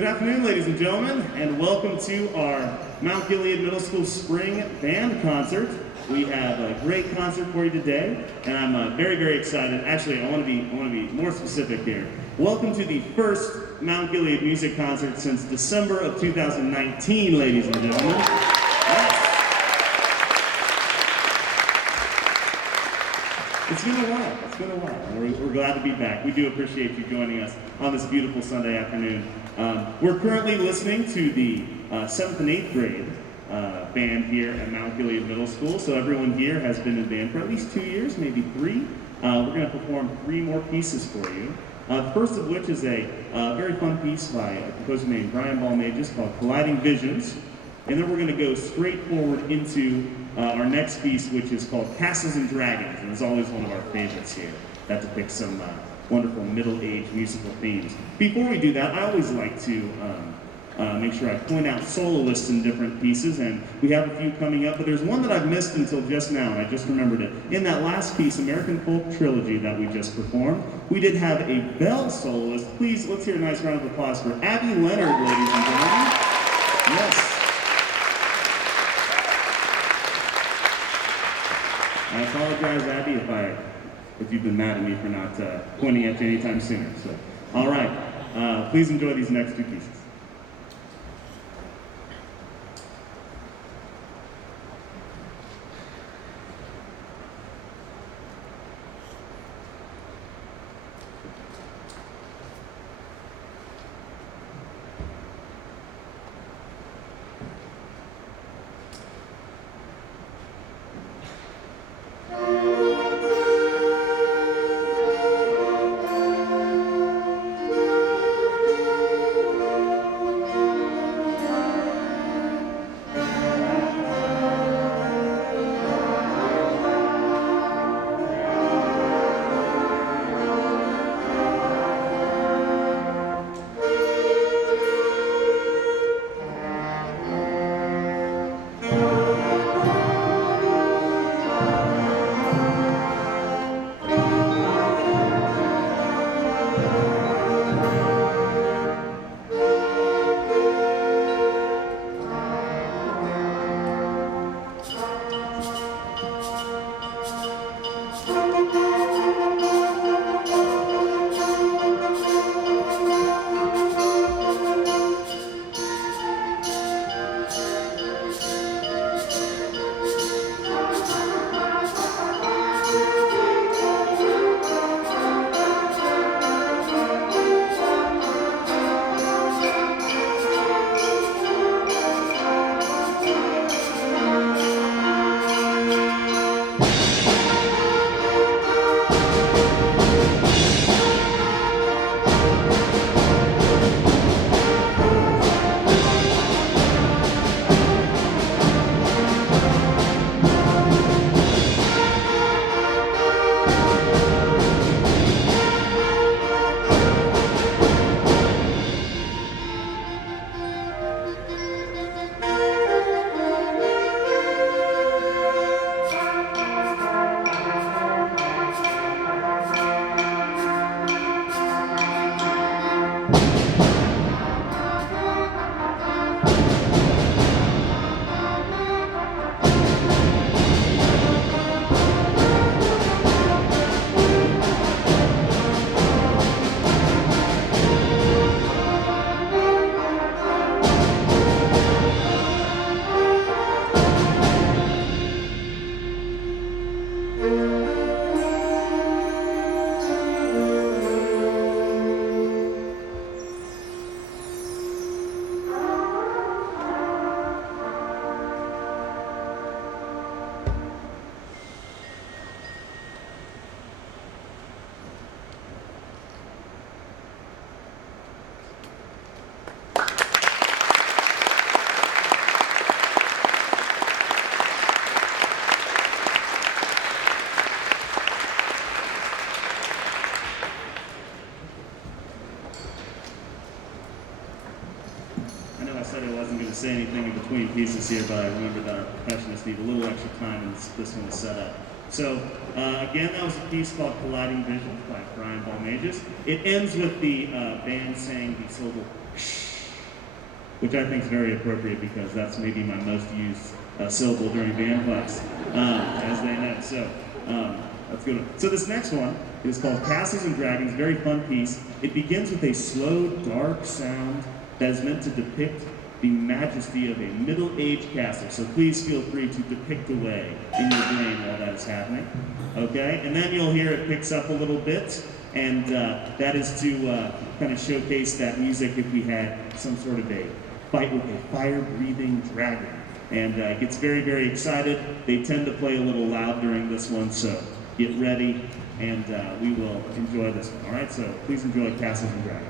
Good afternoon, ladies and gentlemen, and welcome to our Mount Gilead Middle School Spring Band Concert. We have a great concert for you today, and I'm very, very excited. Actually, I want to be more specific here. Welcome to the first Mount Gilead music concert since December of 2019, ladies and gentlemen. Yes. It's been a while. It's been a while. We're glad to be back. We do appreciate you joining us on this beautiful Sunday afternoon. We're currently listening to the 7th and 8th grade band here at Mount Gilead Middle School. So everyone here has been in band for at least 2 years, maybe 3. We're going to perform 3 more pieces for you. The first of which is a very fun piece by a composer named Brian Balmages called Colliding Visions. And then we're going to go straight forward into our next piece, which is called Castles and Dragons. And it's always one of our favorites here. That depicts some wonderful middle-aged musical themes. Before we do that, I always like to make sure I point out soloists in different pieces, and we have a few coming up, but there's one that I've missed until just now, and I just remembered it. In that last piece, American Folk Trilogy that we just performed, we did have a bell soloist. Please, let's hear a nice round of applause for Abby Leonard, ladies and gentlemen. Yes. I apologize, Abby, if you've been mad at me for not pointing at you anytime sooner. So, all right, please enjoy these next 2 pieces. Say anything in between pieces here, but I remembered that our percussionists need a little extra time and this one is set up. So again, that was a piece called Colliding Visions by Brian Balmages. It ends with the band saying the syllable shh which I think is very appropriate because that's maybe my most used syllable during band class, as they know. So that's good. So this next one is called Castles and Dragons, very fun piece. It begins with a slow, dark sound that is meant to depict the majesty of a middle-aged castle. So please feel free to depict away in your brain while that is happening. Okay, and then you'll hear it picks up a little bit, and that is to kind of showcase that music if we had some sort of a fight with a fire-breathing dragon. And gets very, very excited. They tend to play a little loud during this one, so get ready, and we will enjoy this one. All right, so please enjoy Castles and Dragons.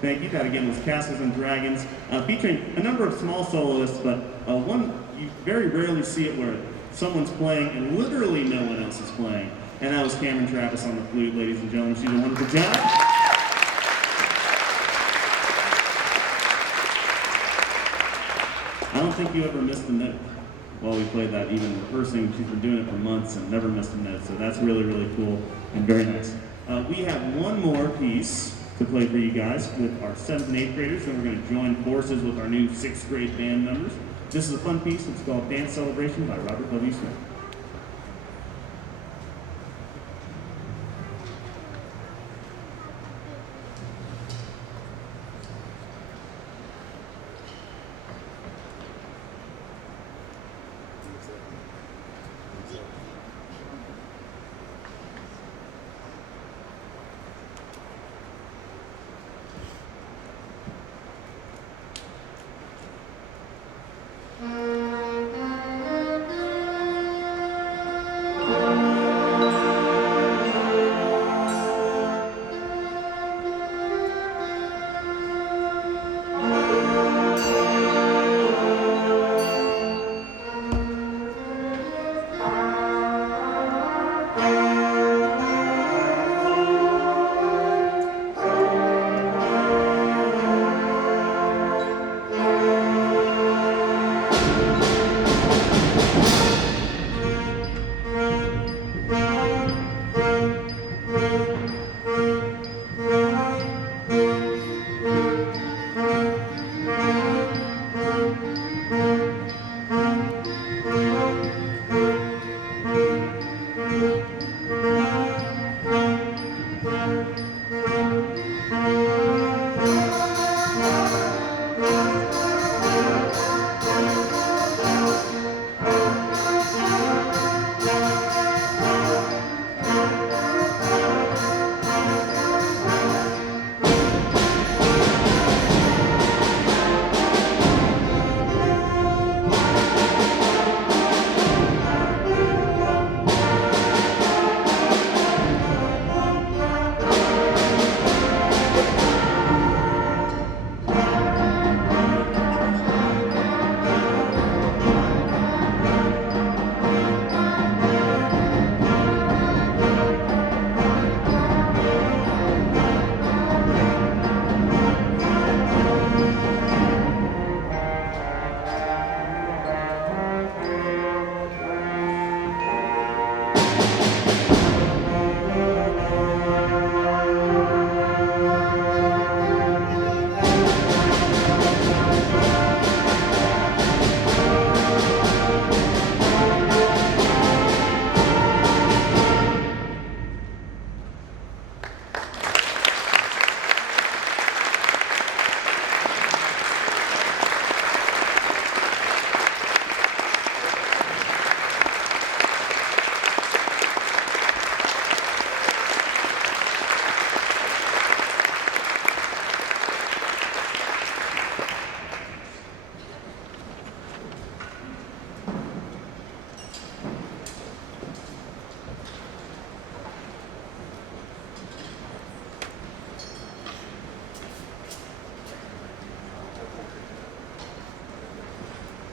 Thank you. That again was Castles and Dragons, featuring a number of small soloists, but one you very rarely see it where someone's playing and literally no one else is playing. And that was Cameron Travis on the flute, ladies and gentlemen. She's a wonderful job. I don't think you ever missed a note while we played that, even rehearsing. She's been doing it for months and never missed a note, so that's really, really cool and very nice. We have one more piece to play for you guys with our 7th and 8th graders, and we're going to join forces with our new 6th grade band members. This is a fun piece. It's called Dance Celebration by Robert W. Smith.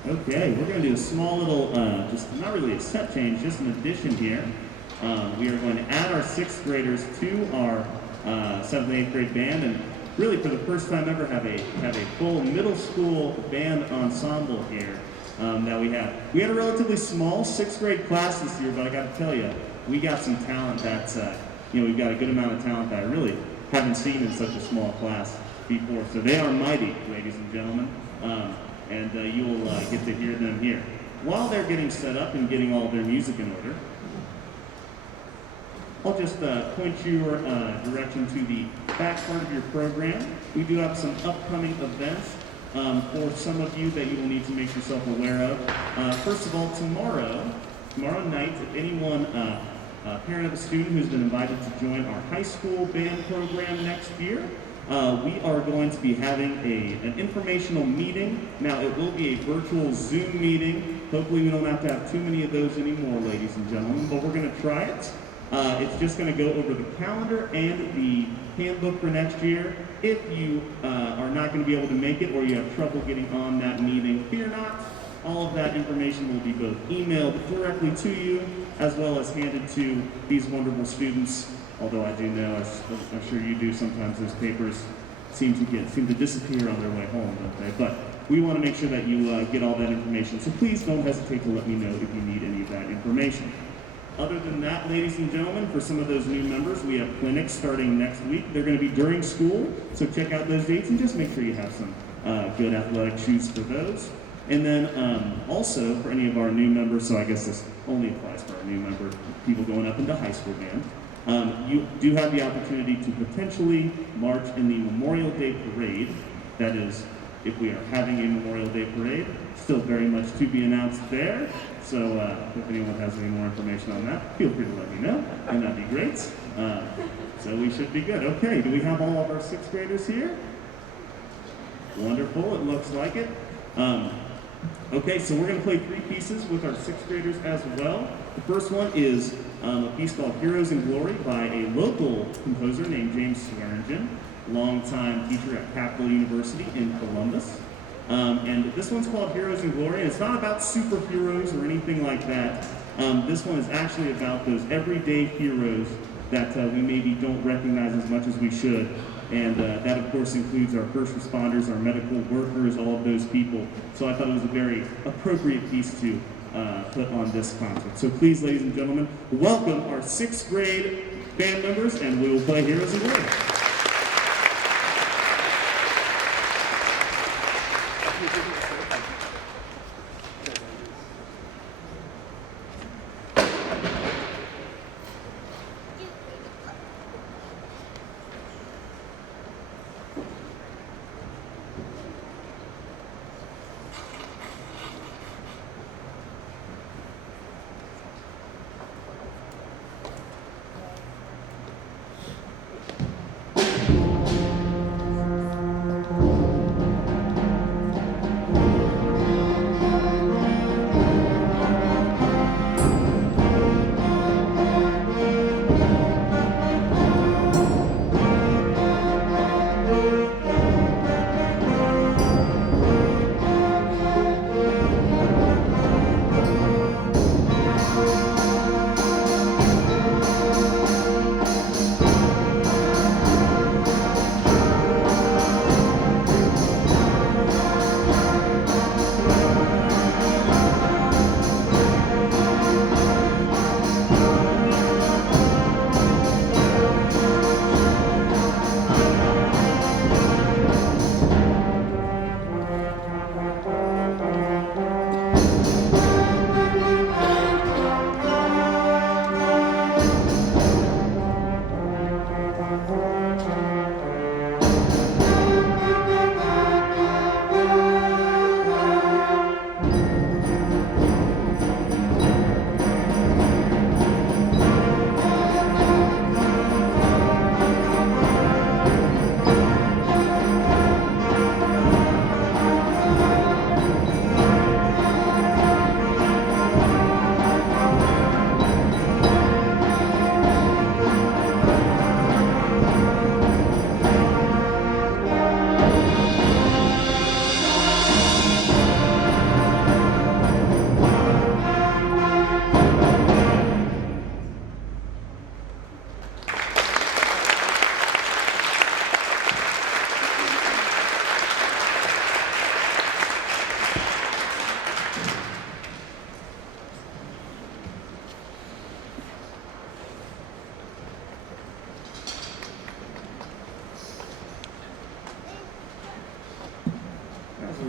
Okay, we're going to do a small little, just not really a set change, just an addition here. We are going to add our 6th graders to our 7th and 8th grade band, and really for the first time ever have a full middle school band ensemble here that we have. We had a relatively small 6th grade class this year, but I got to tell you, we got some talent that's, we've got a good amount of talent that I really haven't seen in such a small class before. So they are mighty, ladies and gentlemen. And you will get to hear them here. While they're getting set up and getting all their music in order, I'll just point your direction to the back part of your program. We do have some upcoming events for some of you that you will need to make yourself aware of. First of all, tomorrow night, if anyone, parent of a student who's been invited to join our high school band program next year, we are going to be having an informational meeting. Now, it will be a virtual Zoom meeting. Hopefully we don't have to have too many of those anymore, ladies and gentlemen, but we're going to try it. It's just going to go over the calendar and the handbook for next year. If you are not going to be able to make it or you have trouble getting on that meeting, fear not. All of that information will be both emailed directly to you as well as handed to these wonderful students. Although I do know, as I'm sure you do, sometimes those papers seem to disappear on their way home, don't they? But we want to make sure that you get all that information. So please don't hesitate to let me know if you need any of that information. Other than that, ladies and gentlemen, for some of those new members, we have clinics starting next week. They're going to be during school, so check out those dates and just make sure you have some good athletic shoes for those. And then also for any of our new members, so I guess this only applies for our new member, people going up into high school band, you do have the opportunity to potentially march in the Memorial Day Parade. That is, if we are having a Memorial Day Parade, still very much to be announced there. So if anyone has any more information on that, feel free to let me know, and that'd be great. So we should be good. Okay, do we have all of our sixth graders here? Wonderful, it looks like it. Okay, so we're going to play three pieces with our sixth graders as well. The first one is a piece called Heroes in Glory by a local composer named James Swearingen, longtime teacher at Capital University in Columbus. And this one's called Heroes in Glory, and it's not about superheroes or anything like that. This one is actually about those everyday heroes that we maybe don't recognize as much as we should. And that, of course, includes our first responders, our medical workers, all of those people. So I thought it was a very appropriate piece to put on this concert. So please, ladies and gentlemen, welcome our sixth grade band members, and we will play Heroes in Glory.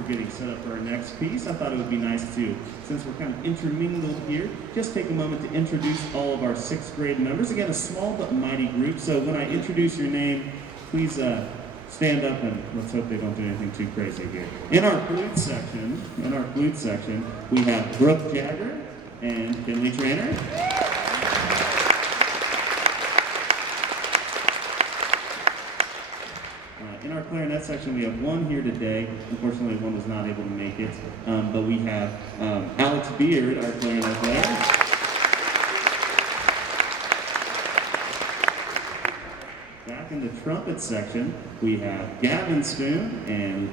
Getting set up for our next piece, I thought it would be nice to, since we're kind of intermingled here, just take a moment to introduce all of our sixth grade members. Again, a small but mighty group, so when I introduce your name, please stand up and let's hope they don't do anything too crazy here. In our flute section, we have Brooke Jagger and Finley Trainer. In our clarinet section, we have one here today. Unfortunately, one was not able to make it. But we have Alex Beard, our clarinet player. Back in the trumpet section, we have Gavin Spoon and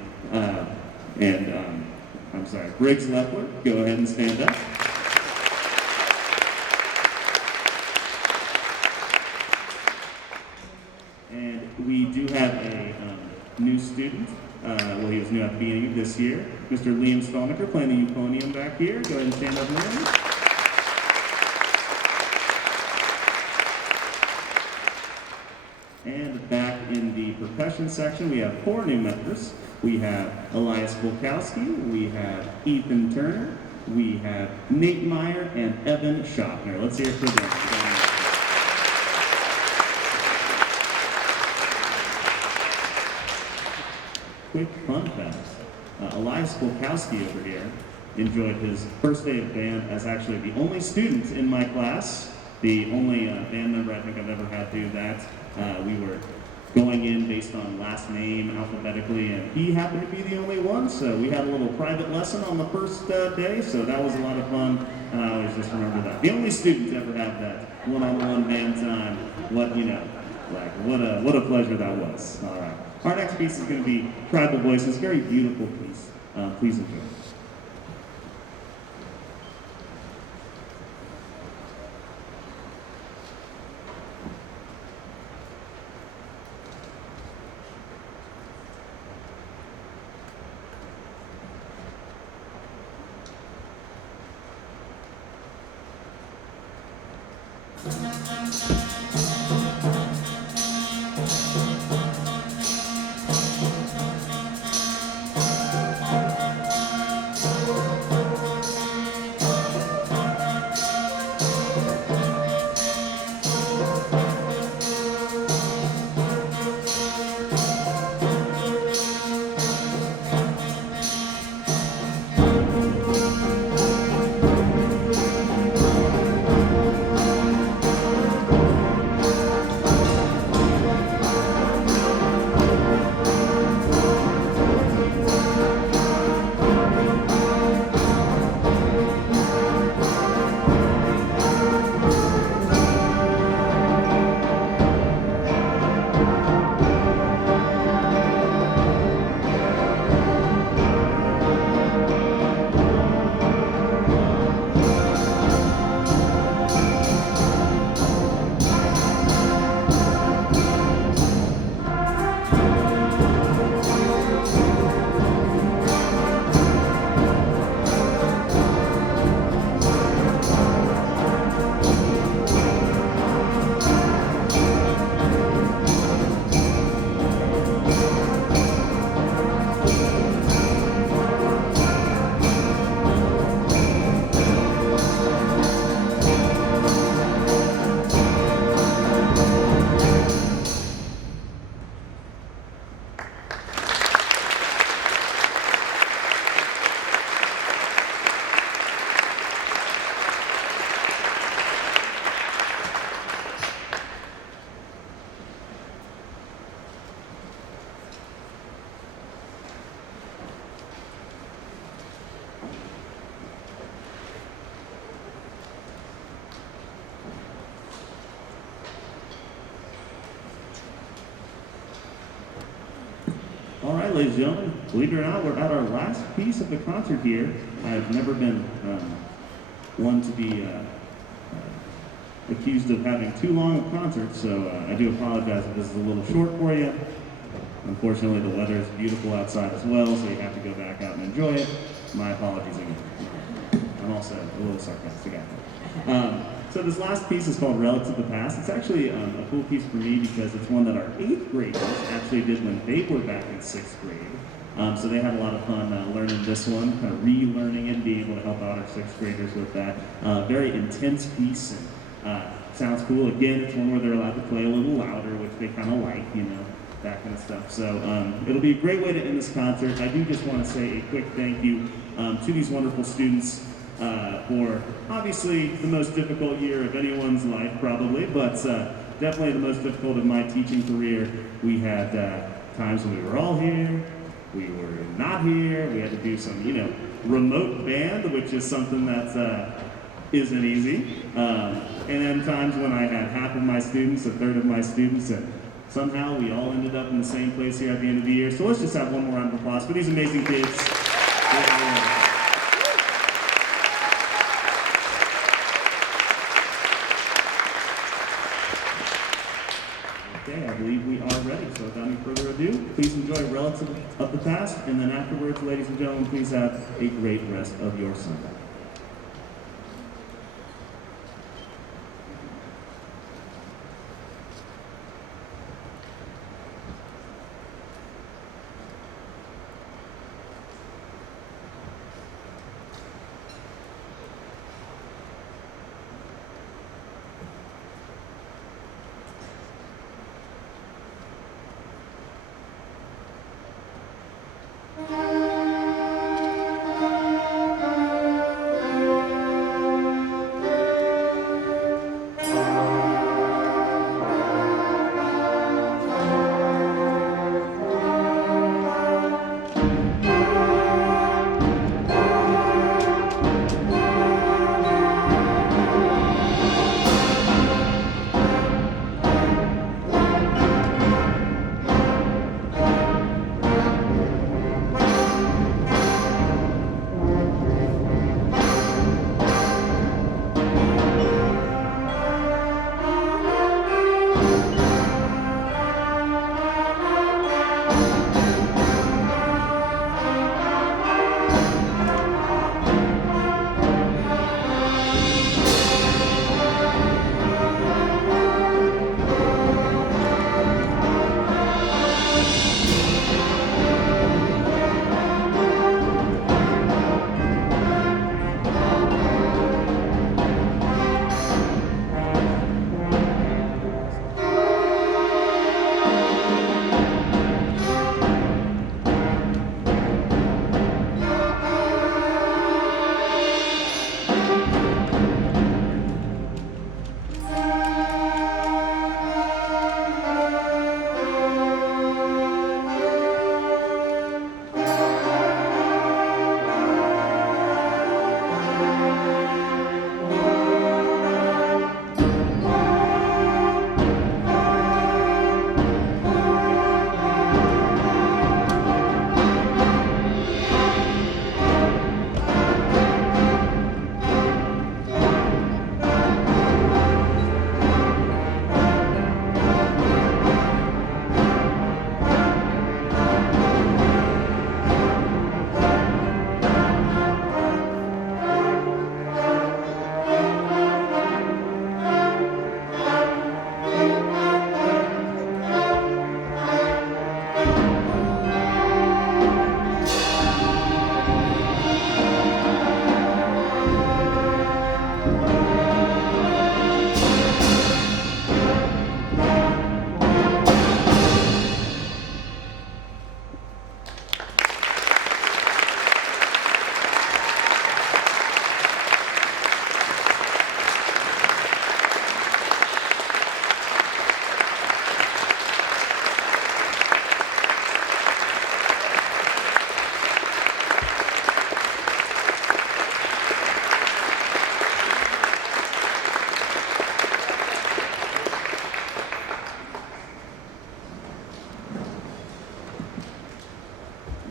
Briggs Lepler, go ahead and stand up. And we do have a new student. He was new at the beginning of this year. Mr. Liam Stolniker playing the euphonium back here. Go ahead and stand up, Liam. And back in the percussion section, we have 4 new members. We have Elias Volkowski, we have Ethan Turner, we have Nate Meyer, and Evan Schaffner. Let's hear it for them. Quick fun fact. Elias Volkowski over here enjoyed his first day of band as actually the only student in my class, the only band member I think I've ever had do that. We were going in based on last name alphabetically, and he happened to be the only one, so we had a little private lesson on the first day, so that was a lot of fun, and I always just remember that. The only student to ever have that one-on-one band time, what a pleasure that was. All right. Our next piece is going to be Tribal Voices, very beautiful piece. Please enjoy. All right, ladies and gentlemen, believe it or not, we're at our last piece of the concert here. I've never been one to be accused of having too long of concerts, so I do apologize if this is a little short for you. Unfortunately, the weather is beautiful outside as well, so you have to go back out and enjoy it. My apologies again. I'm also a little sarcastic after. So this last piece is called Relics of the Past. It's actually a cool piece for me because it's one that our 8th graders actually did when they were back in 6th grade. So they had a lot of fun learning this one, kind of relearning it, being able to help out our 6th graders with that. Very intense piece, and sounds cool. Again, it's one where they're allowed to play a little louder, which they kind of like, you know, that kind of stuff. So it'll be a great way to end this concert. I do just want to say a quick thank you to these wonderful students for obviously the most difficult year of anyone's life, probably, but definitely the most difficult of my teaching career. We had times when we were all here, we were not here, we had to do some, you know, remote band, which is something that isn't easy. And then times when I had half of my students, a third of my students, and somehow we all ended up in the same place here at the end of the year. So let's just have one more round of applause for these amazing kids. Okay, I believe we are ready. So without any further ado, please enjoy Relative of the Past, and then afterwards, ladies and gentlemen, please have a great rest of your Sunday.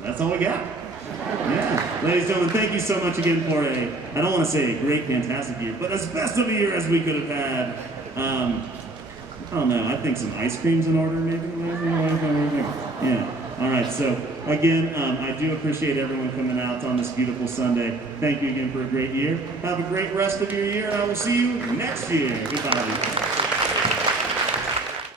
That's all we got. Yeah. Ladies and gentlemen, thank you so much again for I don't want to say a great, fantastic year, but as best of a year as we could have had. I don't know, I think some ice cream's in order, maybe? Yeah. All right, so again, I do appreciate everyone coming out on this beautiful Sunday. Thank you again for a great year. Have a great rest of your year, and I will see you next year. Goodbye.